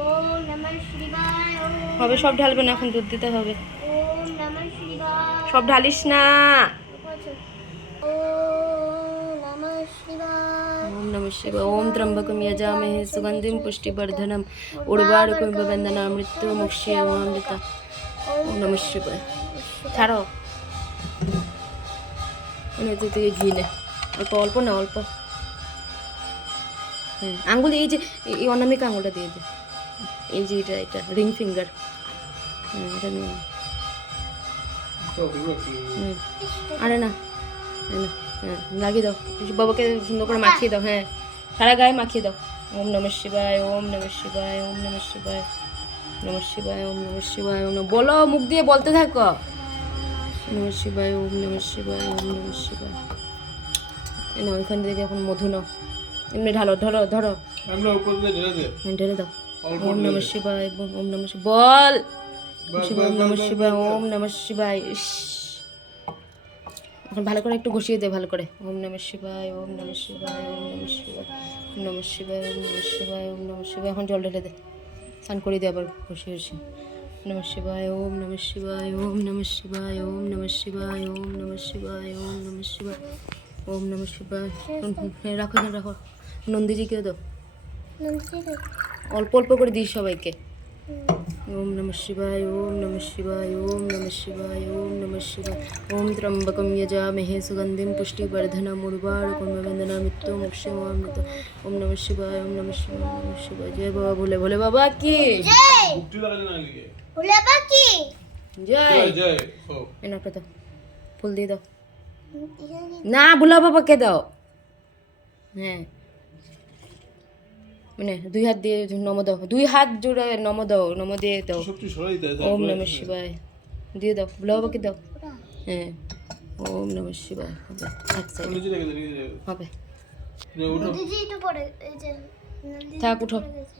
ওম নমঃ শিবায়। হবে, সব ঢালবে না, এখন দুধ দিতে হবে। ওম নমঃ শিবায়। সব ঢালিস না। ওম নমঃ শিবায়। ওম নমঃ শিবায়। ওম ত্র্যম্বকম যজামহে সুগন্ধিম পুষ্টিবর্ধনম উর্বারুকম বন্দনা মৃত্যু মুক্ষীয় অমৃতা। ওম নমঃ শিবায়। ছাড়ো, এনে থেকে ঘি নে, অল্প অল্প না, অল্প। হ্যাঁ, আঙ্গুল, এই যে এই অনামিকা আঙুলটা দিয়ে দে, এই যে এটা রিং ফিঙ্গার। এটা নিয়ে নে। আরে না, হ্যাঁ লাগিয়ে দাও, বাবাকে সুন্দর করে মাখিয়ে দাও। হ্যাঁ, সারা গায়ে মাখিয়ে দাও। ওম নমঃ শিবায়, ওম নমঃ শিবায়, ওম নমঃ শিবায়, নমঃ শিবায়, ওম নমঃ শিবায়, ওম নমঃ, বলো, মুখ দিয়ে বলতে থাকো। নমঃ শিবায়, ওম নমঃ শিবায়, ওম নমঃ শিবায়। না, ওইখান থেকে এখন মধু নাও, এমনি ঢালো, ধরো ধরো, ঢেলে দাও। ওম নমঃ শিবায়, ওম নমঃ শিবায়, বল। ওম নমঃ শিবায়, ওম নমঃ শিবায়। এখন ভালো করে একটু ঘষিয়ে দে, ভালো করে। ওম নমঃ শিবায়, ওম নমঃ শিবায়, ওম নমঃ শিবায়, ওম নমঃ শিবায়, ওম নমঃ শিবায়, ওম নমঃ শিবায়। এখন জল ঢেলে দে, স্নান করে দে আবার ঘষে ঘষে। নমঃ শিবায়, ওম নমঃ শিবায়, ওম নমঃ শিবায়, ওম নমঃ শিবায়, ওম নমঃ শিবায়, ওম নমঃ শিবায়, ওম নমঃ শিবায়। রাখো, এখানে রাখো। নন্দীজিকেও দাও, অল্প অল্প করে দিই সবাইকে। ওম নমঃ শিবায়, ওম নমঃ শিবায়, ওম নমঃ শিবায়, ওম নমঃ শিবায়। ওম ত্র্যম্বকম যজামহে সুগন্ধিম পুষ্টিবর্ধনম উর্বারুকম বন্দনা মৃত্যু মুক্ষীয় অমৃতা। ওম নমঃ শিবায়, ওম নমঃ শিবায়, ওম নমঃ শিবায়। জয় বাবা ভোলে, ভোলে বাবা কি জয়। ভোলে বাবা কি জয়। এই নাও, দাও, ফুল দিয়ে দাও। না, ভোলা বাবাকে দাও। হ্যাঁ, মানে দুই হাত দিয়ে নম দাও, দুই হাত জোড়ে নম দাও, নম দিয়ে দাও। ওম নমঃ শিবায় দিয়ে দাও, ভোলা বাবাকে দাও। হ্যাঁ, ওম নমঃ শিবায়। হবে, এক সাইড হবে। নদীজি একটু পরে এই যে থাক, উঠো। পড়ে গেছে।